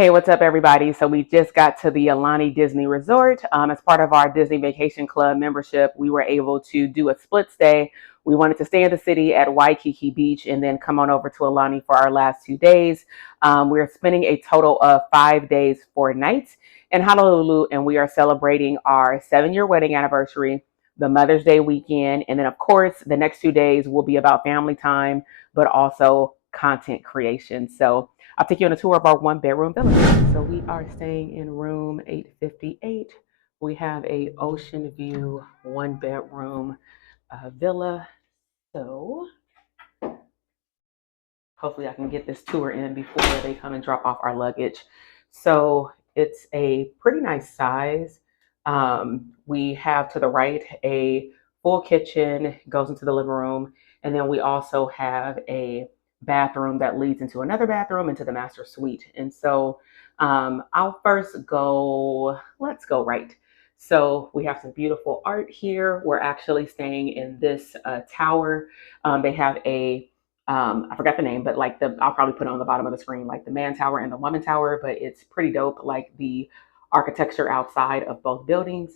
Hey, what's up, everybody? So we just got to the Alani Disney Resort. As part of our Disney Vacation Club membership, we were able to do a split stay. We wanted to stay in the city at Waikiki Beach and then come on over to Alani for our last 2 days. We're spending a total of 5 days, 4 nights in Honolulu, and we are celebrating our 7-year wedding anniversary, the Mother's Day weekend, and then, of course, the next 2 days will be about family time, but also content creation. So I'll take you on a tour of our one-bedroom villa. So we are staying in room 858. We have a ocean view, one-bedroom villa. So hopefully I can get this tour in before they come and drop off our luggage. So it's a pretty nice size. We have to the right a full kitchen, goes into the living room, and then we also have a bathroom that leads into another bathroom into the master suite. And so I'll first go, let's go right. So we have some beautiful art here. We're actually staying in this tower. They have I forgot the name, but I'll probably put it on the bottom of the screen, like the man tower and the woman tower, but it's pretty dope, like the architecture outside of both buildings.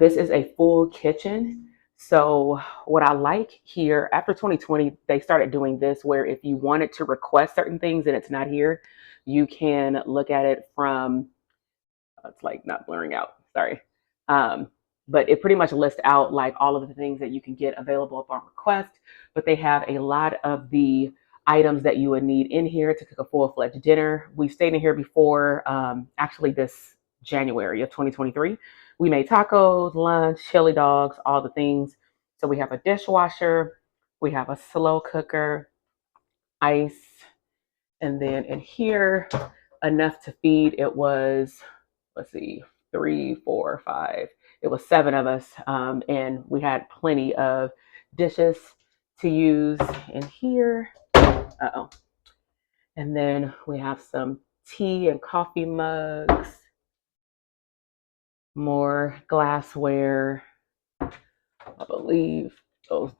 This is a full kitchen. So what I like here, after 2020, they started doing this where if you wanted to request certain things and it's not here, you can look at it from, it's like not blurring out, sorry. Um, but it pretty much lists out like all of the things that you can get available upon request. But they have a lot of the items that you would need in here to cook a full-fledged dinner. We've stayed in here before, actually this January of 2023. We made tacos, lunch, chili dogs, all the things. So we have a dishwasher, we have a slow cooker, ice, and then in here, enough to feed. It was, let's see, three, four, five. It was seven of us, and we had plenty of dishes to use in here. Uh-oh. And then we have some tea and coffee mugs, more glassware. I believe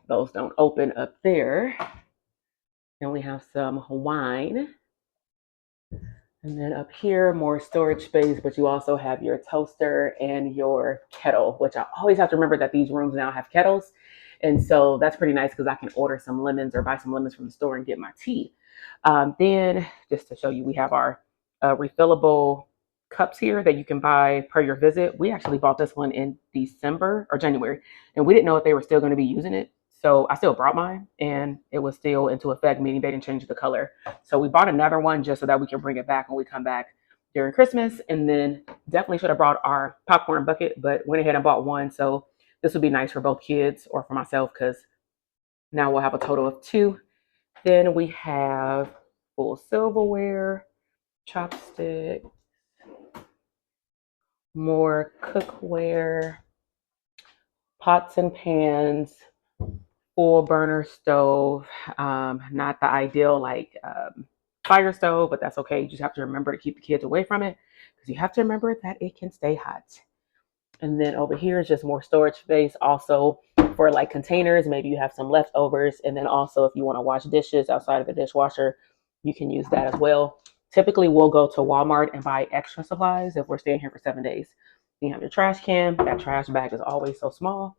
those don't open up there. And we have some wine. And then up here, more storage space, but you also have your toaster and your kettle, which I always have to remember that these rooms now have kettles. And so that's pretty nice because I can order some lemons or buy some lemons from the store and get my tea. Then, just to show you, we have our refillable cups here that you can buy per your visit. We actually bought this one in December or January, and we didn't know if they were still going to be using it. So I still brought mine, and it was still into effect, meaning they didn't change the color. So we bought another one just so that we can bring it back when we come back during Christmas. And then definitely should have brought our popcorn bucket, but went ahead and bought one. So this would be nice for both kids or for myself because now we'll have a total of two. Then we have full silverware, chopstick, more cookware, pots and pans, full burner stove. Not the ideal fire stove, but that's okay. You just have to remember to keep the kids away from it because you have to remember that it can stay hot. And then over here is just more storage space also for like containers. Maybe you have some leftovers. And then also if you want to wash dishes outside of the dishwasher, you can use that as well. Typically we'll go to Walmart and buy extra supplies if we're staying here for 7 days. You have your trash can. That trash bag is always so small.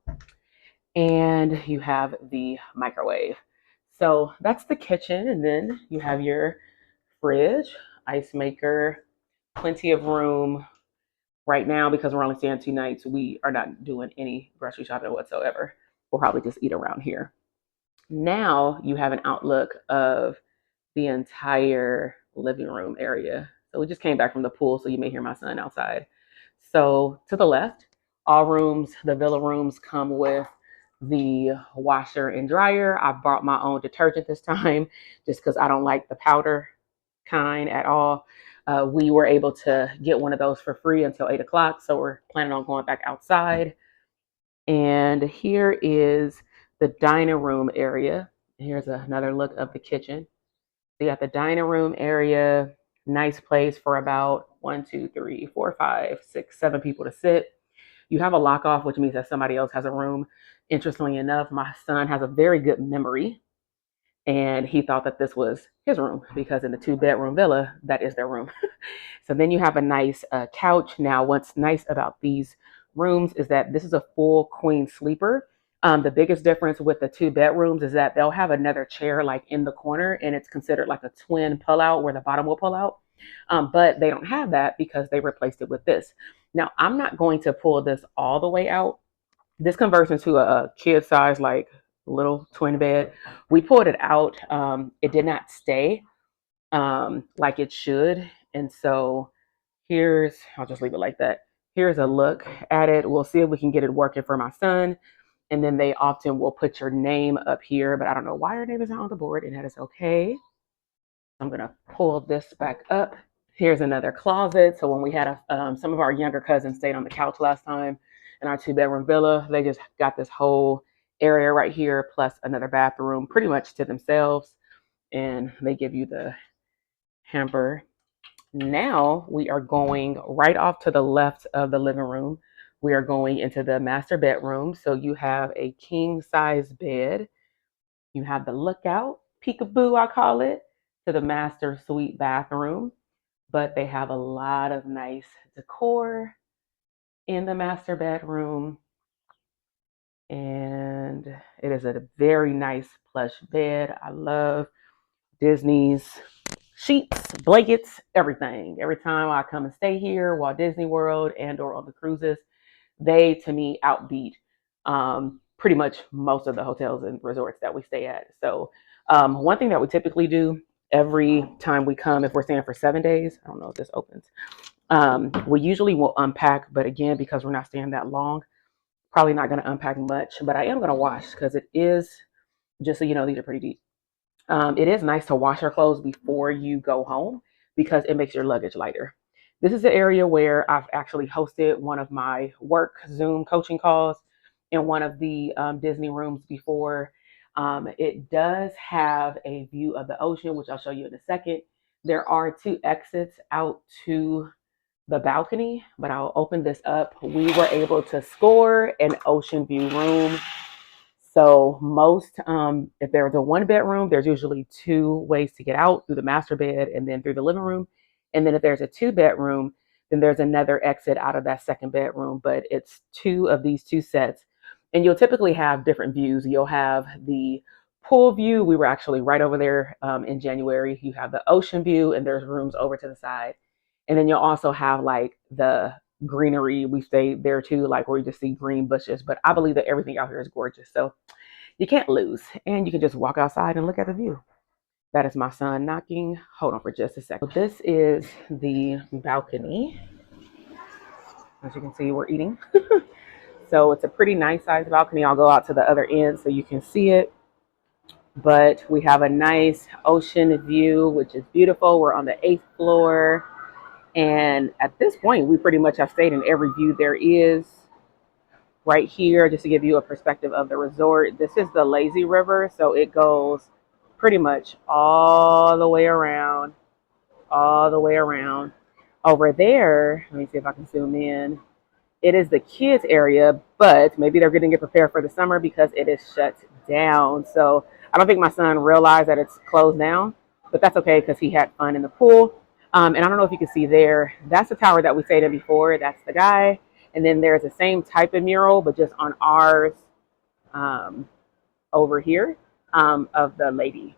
And you have the microwave. So that's the kitchen. And then you have your fridge, ice maker, plenty of room. Right now, because we're only staying 2 nights, we are not doing any grocery shopping whatsoever. We'll probably just eat around here. Now you have an outlook of the entire living room area. So we just came back from the pool, so you may hear my son outside. So to the left, all rooms, the villa rooms come with the washer and dryer. I brought my own detergent this time just because I don't like the powder kind at all. We were able to get one of those for free until 8 o'clock. So we're planning on going back outside. And here is the dining room area. Here's another look of the kitchen. So you got the dining room area, nice place for about 1, 2, 3, 4, 5, 6, 7 people to sit. You have a lock off, which means that somebody else has a room. Interestingly enough, my son has a very good memory. and he thought that this was his room because in the 2-bedroom villa, that is their room. So then you have a nice couch. Now, what's nice about these rooms is that this is a full queen sleeper. The biggest difference with the 2 bedrooms is that they'll have another chair like in the corner, and it's considered like a twin pull out where the bottom will pull out. But they don't have that because they replaced it with this. Now, I'm not going to pull this all the way out. This converts into a kid size, like little twin bed. We pulled it out. It did not stay like it should. And so I'll just leave it like that. Here's a look at it. We'll see if we can get it working for my son. And then they often will put your name up here, but I don't know why your name is not on the board, and that is okay. I'm gonna pull this back up. Here's another closet. So when we had some of our younger cousins stayed on the couch last time in our 2-bedroom villa, they just got this whole area right here, plus another bathroom pretty much to themselves. And they give you the hamper. Now we are going right off to the left of the living room. We are going into the master bedroom. So you have a king size bed. You have the lookout, peekaboo, I call it, to the master suite bathroom. But they have a lot of nice decor in the master bedroom. And it is a very nice plush bed. I love Disney's sheets, blankets, everything. Every time I come and stay here, Walt Disney World and or on the cruises, they to me outbeat pretty much most of the hotels and resorts that we stay at. So one thing that we typically do every time we come, if we're staying for 7 days, I don't know if this opens, we usually will unpack, but again, because we're not staying that long, probably not going to unpack much, but I am going to wash because it is, just so you know, these are pretty deep. It is nice to wash your clothes before you go home because it makes your luggage lighter. This is the area where I've actually hosted one of my work Zoom coaching calls in one of the Disney rooms before. It does have a view of the ocean, which I'll show you in a second. There are 2 exits out to the balcony, but I'll open this up. We were able to score an ocean view room. So most, if there's a 1-bedroom, there's usually 2 ways to get out, through the master bed and then through the living room. And then if there's a 2-bedroom, then there's another exit out of that 2nd bedroom, but it's 2 of these 2 sets. And you'll typically have different views. You'll have the pool view. We were actually right over there in January. You have the ocean view, and there's rooms over to the side. And then you'll also have like the greenery. We stayed there too, like where you just see green bushes. But I believe that everything out here is gorgeous. So you can't lose. And you can just walk outside and look at the view. That is my son knocking. Hold on for just a second. So this is the balcony. As you can see, we're eating. So it's a pretty nice sized balcony. I'll go out to the other end so you can see it. But we have a nice ocean view, which is beautiful. We're on the 8th floor. And at this point, we pretty much have stayed in every view there is. Right here, just to give you a perspective of the resort, this is the lazy river. So it goes pretty much all the way around, all the way around. Over there, let me see if I can zoom in. It is the kids area, but maybe they're getting it prepared for the summer because it is shut down. So I don't think my son realized that it's closed down, but that's okay because he had fun in the pool. And I don't know if you can see there, that's the tower that we stayed in before. That's the guy. And then there's the same type of mural, but just on ours over here of the lady.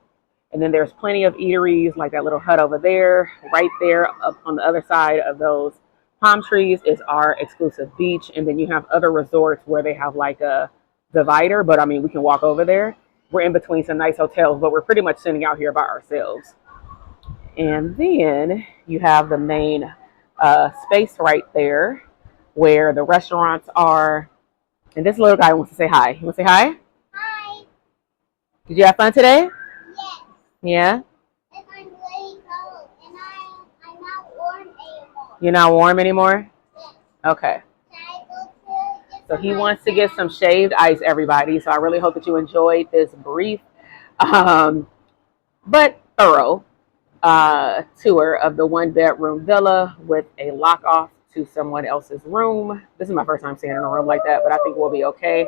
And then there's plenty of eateries, like that little hut over there. Right there up on the other side of those palm trees is our exclusive beach. And then you have other resorts where they have like a divider, but I mean, we can walk over there. We're in between some nice hotels, but we're pretty much sitting out here by ourselves. And then you have the main space right there where the restaurants are. And this little guy wants to say hi. You want to say hi? Hi. Did you have fun today? Yes. Yeah? And I'm really cold. And I'm not warm anymore. You're not warm anymore? Yes. Okay. So he wants to get some shaved ice, everybody. So I really hope that you enjoyed this brief but thorough tour of the 1-bedroom villa with a lock off to someone else's room. This is my first time staying in a room like that, but I think we'll be okay.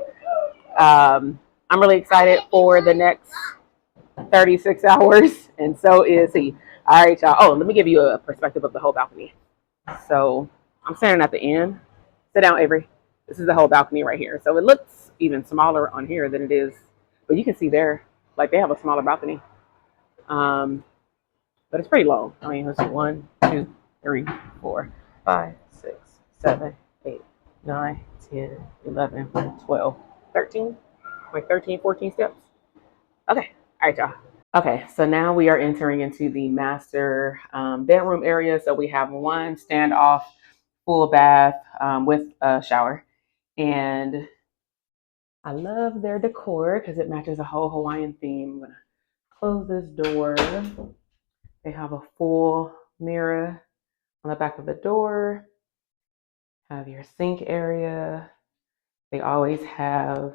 I'm really excited for the next 36 hours, and so is he. All right, y'all. Oh, let me give you a perspective of the whole balcony. So I'm standing at the end. Sit down, Avery. This is the whole balcony right here. So it looks even smaller on here than it is, but you can see there, like they have a smaller balcony. But it's pretty low. I mean, let's see, 1, 2, 3, 4, 5, 6, 7, 8, 9, 10, 11, 12, 13, like 13, 14 steps. Okay, all right, y'all. Okay, so now we are entering into the master bedroom area. So we have one standoff full bath with a shower. And I love their decor because it matches a whole Hawaiian theme. I'm going to close this door. They have a full mirror on the back of the door. Have your sink area. They always have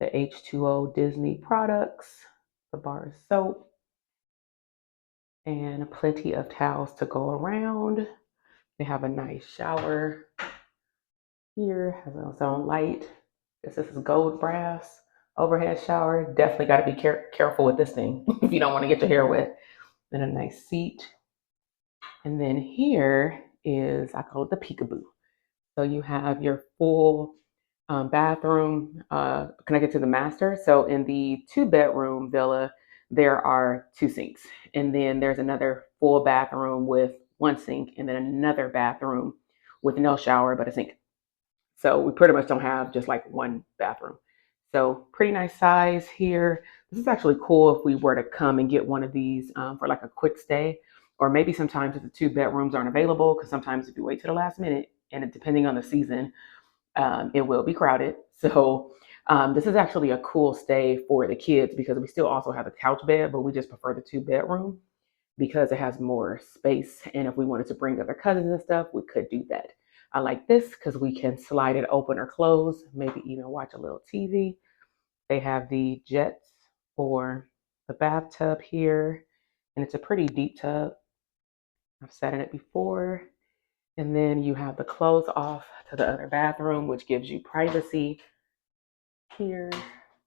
the H2O Disney products, the bar of soap, and plenty of towels to go around. They have a nice shower here, has its own light. This is gold brass overhead shower. Definitely got to be careful with this thing if you don't want to get your hair wet. Then a nice seat. And then here is, I call it the peekaboo. So you have your full bathroom connected to the master. So in the 2-bedroom villa, there are 2 sinks. And then there's another full bathroom with 1 sink, and then another bathroom with no shower but a sink. So we pretty much don't have just like 1 bathroom. So pretty nice size here. This is actually cool if we were to come and get one of these for like a quick stay, or maybe sometimes if the 2 bedrooms aren't available, because sometimes if you wait to the last minute, and depending on the season, it will be crowded. So this is actually a cool stay for the kids because we still also have a couch bed, but we just prefer the 2-bedroom because it has more space. And if we wanted to bring other cousins and stuff, we could do that. I like this because we can slide it open or close, maybe even watch a little TV. They have the jets for the bathtub here, and it's a pretty deep tub. I've sat in it before. And then you have the close off to the other bathroom, which gives you privacy here.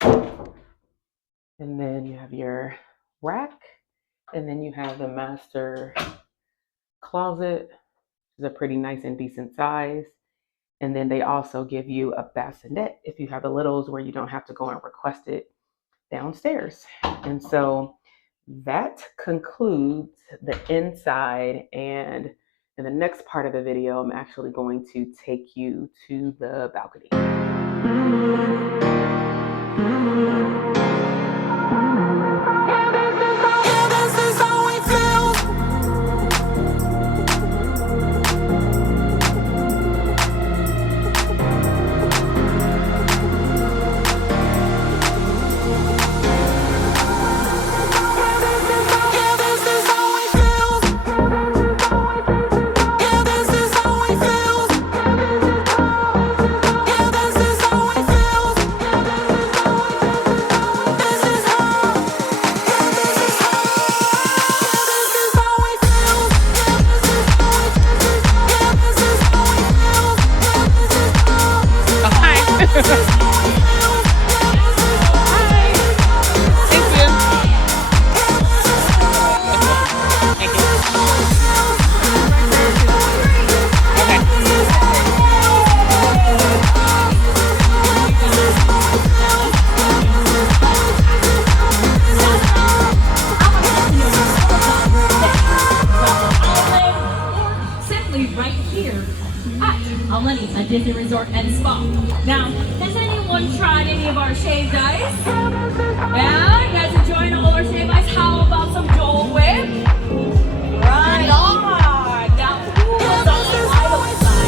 And then you have your rack. And then you have the master closet, which is a pretty nice and decent size. And then they also give you a bassinet if you have the littles where you don't have to go and request it downstairs. And so that concludes the inside. And in the next part of the video, I'm actually going to take you to the balcony. A Disney Resort and Spa. Now, has anyone tried any of our shaved ice? Yeah, you guys enjoying all our shaved ice? How about some Dole Whip? Right on! Now, who was on the idle side?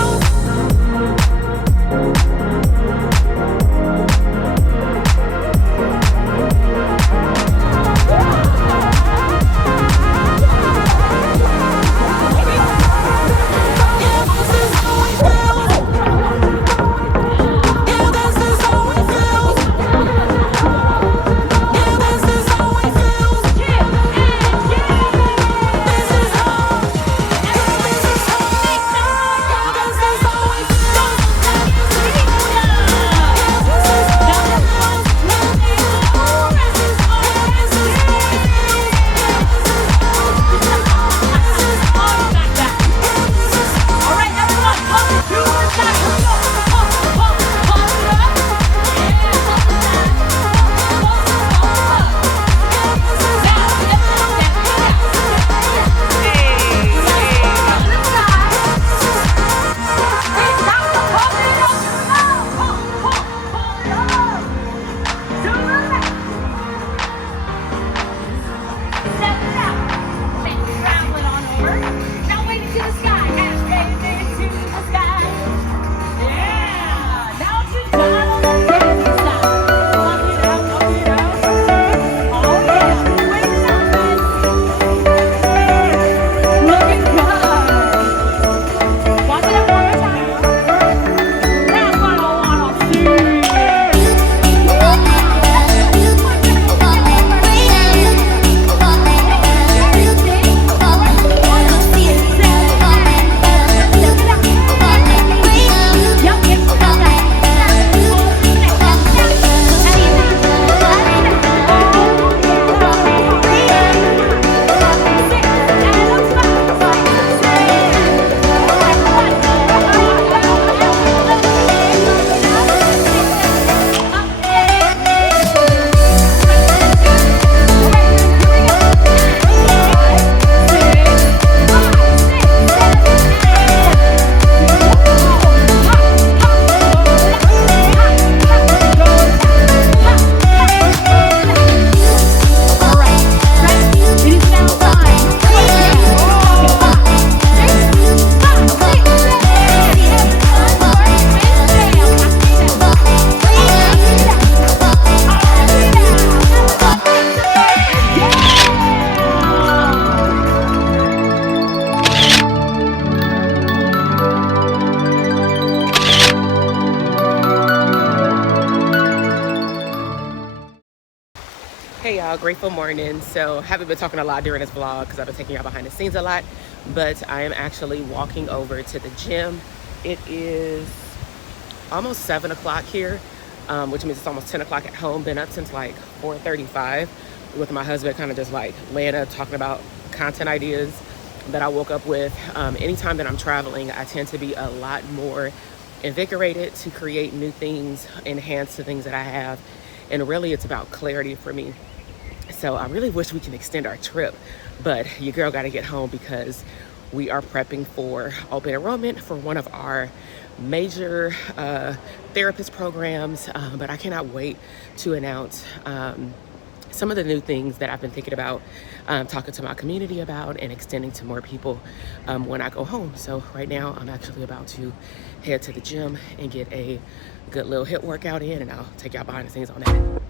y'all, grateful morning. So haven't been talking a lot during this vlog because I've been taking y'all behind the scenes a lot, but I am actually walking over to the gym. It is almost 7 o'clock here, which means it's almost 10 o'clock at home. Been up since like 4:35 with my husband, kind of just like laying up talking about content ideas that I woke up with. Anytime that I'm traveling, I tend to be a lot more invigorated to create new things, enhance the things that I have. And really it's about clarity for me. So I really wish we can extend our trip, but your girl got to get home because we are prepping for open enrollment for one of our major therapist programs. But I cannot wait to announce some of the new things that I've been thinking about, talking to my community about, and extending to more people when I go home. So right now I'm actually about to head to the gym and get a good little HIIT workout in, and I'll take y'all behind the scenes on that.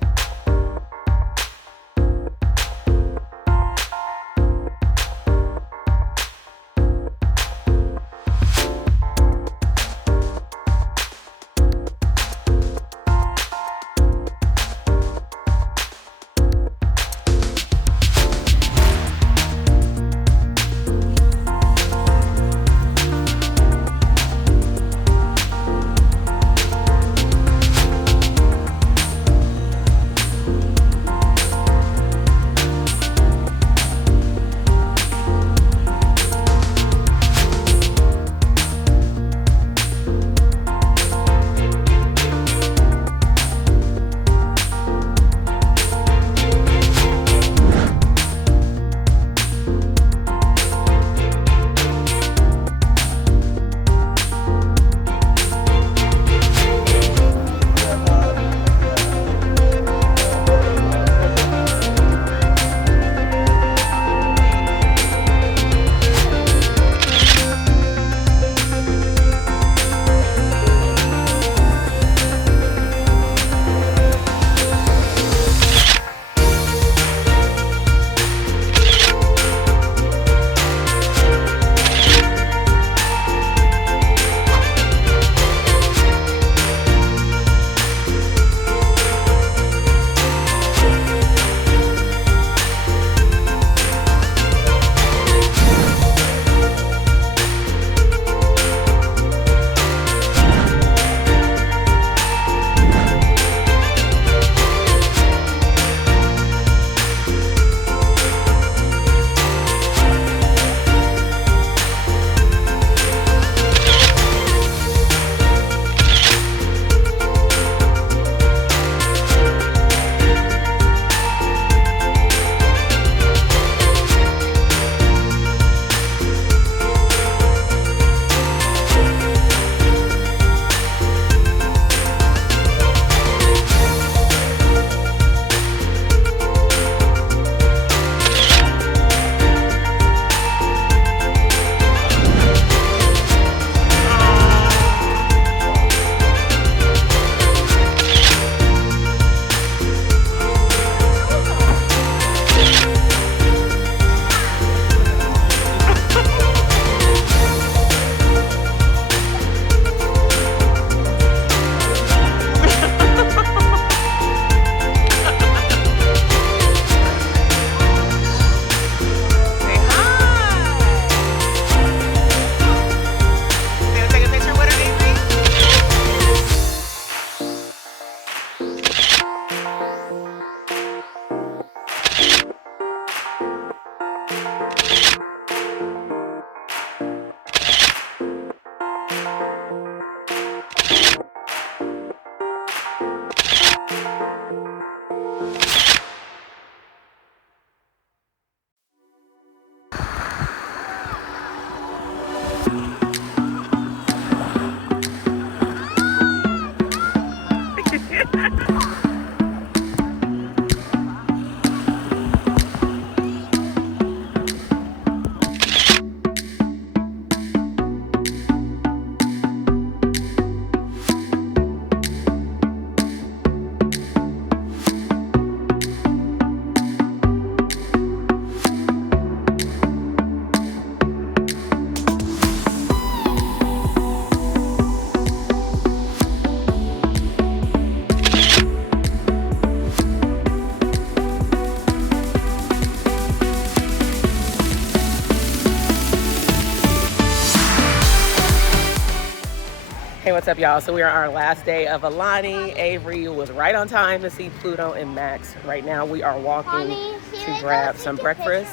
Hey, what's up, y'all? So we are on our last day of Alani. Avery was right on time to see Pluto and Max. Right now we are walking to grab some breakfast.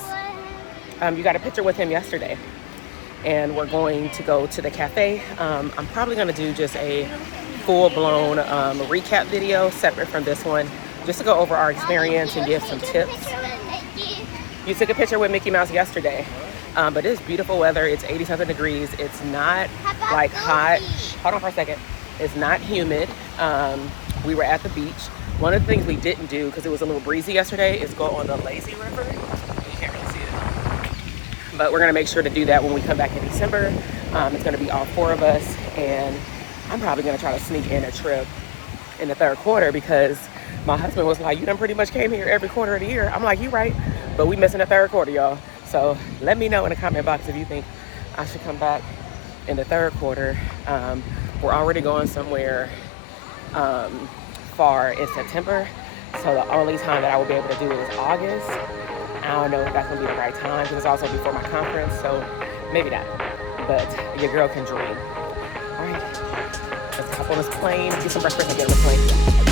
You got a picture with him yesterday. And we're going to go to the cafe. I'm probably gonna do just a full-blown recap video separate from this one, just to go over our experience and give some tips. You took a picture with Mickey Mouse yesterday. But it's beautiful weather. It's 80-something degrees. It's not like hot. Hold on for a second. It's not humid. We were at the beach. One of the things we didn't do, because it was a little breezy yesterday, is go on the lazy river. You can't really see it. But we're going to make sure to do that when we come back in December. It's going to be all 4 of us. And I'm probably going to try to sneak in a trip in the 3rd quarter, because my husband was like, you done pretty much came here every quarter of the year. I'm like, you right. But we missing the 3rd quarter, y'all. So let me know in the comment box if you think I should come back in the 3rd quarter. We're already going somewhere far in September. So the only time that I will be able to do it is August. I don't know if that's gonna be the right time, because it's also before my conference, so maybe not. But your girl can dream. All right, let's hop on this plane, get some breakfast and get on the plane.